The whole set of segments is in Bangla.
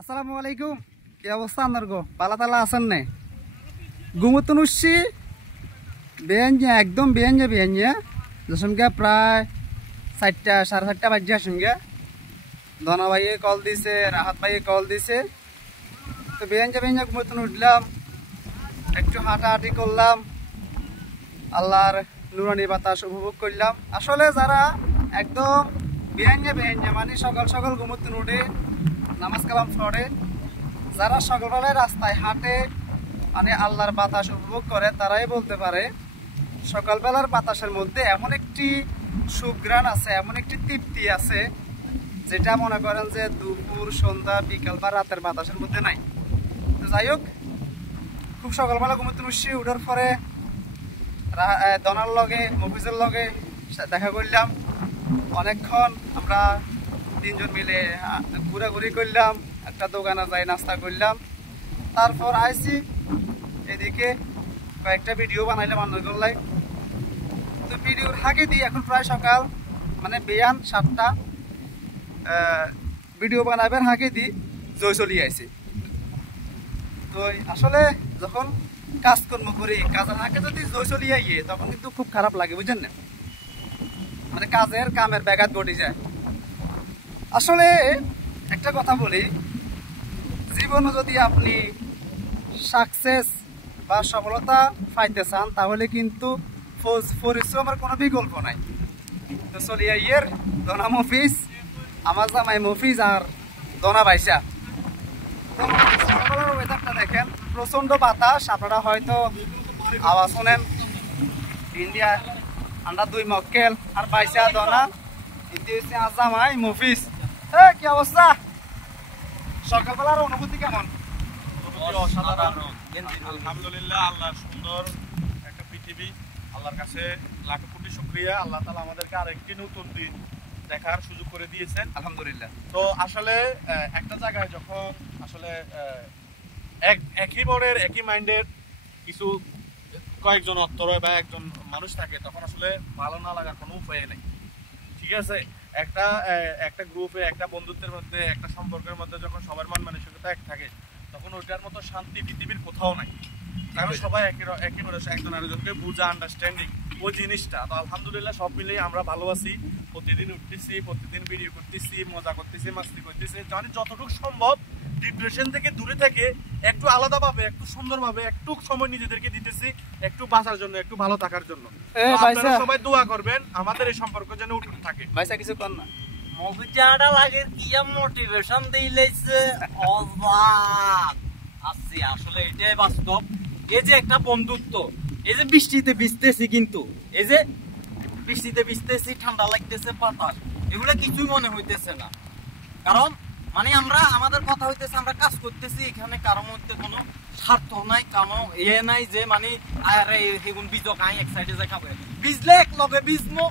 আসসালামু আলাইকুম। কি অবস্থা আপনার গো? পালা তালা আছেন নে? ঘুমতন উঠছি বেঞ্জে একদম বেঞ্জে যসমকে প্রায় 4টা 4:30 বাজে আসুনগে। ধনা ভাইয়ে কল দিছে, রাহাত ভাইয়ে কল দিছে, তো বেঞ্জে ঘুমতন উঠলাম, একটু হাঁটাহাঁটি করলাম, আল্লাহর নুরানি বাতাস উপভোগ করলাম। আসলে যারা একদম বেঞ্জে মানে সকাল সকাল ঘুমতন উঠে নামাজ কালাম পড়ে, যারা সকালবেলায় রাস্তায় হাঁটে মানে আল্লাহর বাতাস উপভোগ করে, তারাই বলতে পারে সকালবেলার বাতাসের মধ্যে এমন একটি সুঘ্রাণ আছে, এমন একটি তৃপ্তি আছে, যেটা মনে করেন যে দুপুর, সন্ধ্যা, বিকাল বা রাতের বাতাসের মধ্যে নাই। তো যাই হোক, খুব সকালবেলা ঘুমোতে উঠছি। উঠার পরে দনার লগে, মফিজের লগে দেখা করলাম। অনেকক্ষণ আমরা তিনজন মিলে ঘোরাঘুরি করলাম, একটা দোকানে যাই নাস্তা করলাম। তারপর আইসি এদিকে কয়েকটা ভিডিও বানাইলাম আন্নারগোল্লায়। তো ভিডিওর হাঁকে দিই, এখন প্রায় সকাল মানে বেয়ান 7টা, ভিডিও বানাবেন হাঁকে দিই জয় চলি আইছি। তো আসলে যখন কাজকর্ম করি, কাজের হাঁকে যদি জয় চলি আইয়ে তখন কিন্তু খুব খারাপ লাগে, বুঝছেন না? মানে কামের ব্যাঘাত ঘটে যায়। আসলে একটা কথা বলি, জীবনে যদি আপনি সাকসেস বা সফলতা পাইতে চান, তাহলে কিন্তু পরিশ্রমের কোনো বিকল্প নাই। তো চলিয়া ইয়ের দনা মফিজ, আমার জামাই মফিজ আর দনা বাইসা। তো সকালের ওয়েদারটা দেখেন, প্রচন্ড বাতাস, আপনারা হয়তো আওয়াজ শোনেন। ইন্ডিয়া আন্ডার 2 মক্কেল আর বাইসা দনা, ইন্ডিয়া হচ্ছে আর জামাই মফিজ। কি অবস্থা? সকালবেলার অনুভূতি কেমন? অসাধারণ, আলহামদুলিল্লাহ। আল্লাহর সুন্দর একটা পৃথিবী, আল্লাহর কাছে লাখ কোটি শুকরিয়া। আল্লাহ তাআলা আমাদেরকে আরেকটি নতুন দিন দেখার সুযোগ করে দিয়েছেন, আলহামদুলিল্লাহ। তো আসলে একটা জায়গায় যখন আসলে একই মনের একই মাইন্ডের কিছু কয়েকজন অত্তরয় বা একজন মানুষ থাকে, তখন আসলে ভালো না লাগার কোনো উপায় নেই, ঠিক আছে? একটা গ্রুপে, একটা বন্ধুত্বের মধ্যে, একটা সম্পর্কের মধ্যে যখন সবার মান মানসিকতা এক থাকে, তখন ওইটার মতো শান্তি পৃথিবীর কোথাও নাই। কারণ সবাই একই মানুষ, একজন আরেকজনকে বুঝা, আন্ডারস্ট্যান্ডিং, ওই জিনিসটা। তো আলহামদুলিল্লাহ সব মিলিয়ে আমরা ভালো আছি। প্রতিদিন উঠতেছি, প্রতিদিন ভিডিও করতেছি, মজা করতেছি, মাস্তি করতেছি। জানি যতটুকু সম্ভব ডিপ্রেশন থেকে দূরে থেকে একটু আলাদাভাবে, একটু সুন্দরভাবে, একটু সময় নিজেদেরকে দিতেছি, একটু বাঁচার জন্য, একটু ভালো থাকার জন্য। আপনারা সবাই দোয়া করবেন আমাদের এই সম্পর্ক যেন উঠে থাকে। ভাইসা কিছু কর না, মফিজাটা লাগে কি মোটিভেশন দিলেছে অবাক আসছে। আসলে এটাই বাস্তব। এই যে একটা বন্ধুত্ব, এই যে বৃষ্টিতে ভিজতেছি, কিন্তু এই যে বৃষ্টিতে ভিজতেছি, ঠান্ডা লাগতেছে, বাতাস, এগুলো কিছুই মনে হইতেছে না। কারণ মানে আমরা আমাদের কথা হইতেছে, আমরা কাজ করতেছি, এখানে কারোর মধ্যে কোনো স্বার্থ নাই, কোনো নাই যে মানে আরে সেগুন বীজক আই এক সাইডে যাই খাবে, বিজলে এক লগে বিজমো,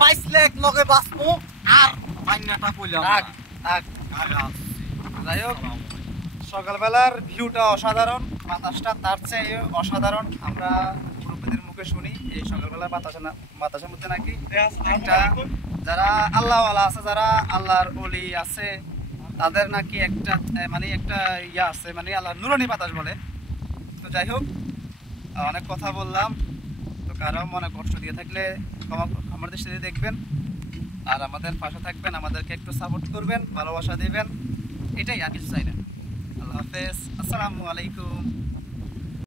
বাইসলে এক লগে বাঁচমো, আর মাইনাটা কইলাম। যাই হোক, সকালবেলার ভিউটা অসাধারণ, বাতাসটা তার চেয়ে অসাধারণ। আমরা মুরব্বীদের মুখে শুনি এই সকালবেলার বাতাসের মধ্যে নাকি একটা যারা আল্লাহওয়ালা আছে, যারা আল্লাহর ওলি আছে, তাদের নাকি একটা মানে একটা ইয়া আছে, মানে আল্লাহর নুরানি বাতাস বলে। তো যাই হোক, অনেক কথা বললাম। তো কারো মনে কষ্ট দিয়ে থাকলে আমার দৃষ্টিতে দেখবেন, আর আমাদের পাশে থাকবেন, আমাদেরকে একটু সাপোর্ট করবেন, ভালোবাসা দিবেন, এটাই আর কিছু চাই না। আল্লাহ হাফেজ, আসসালামু আলাইকুম।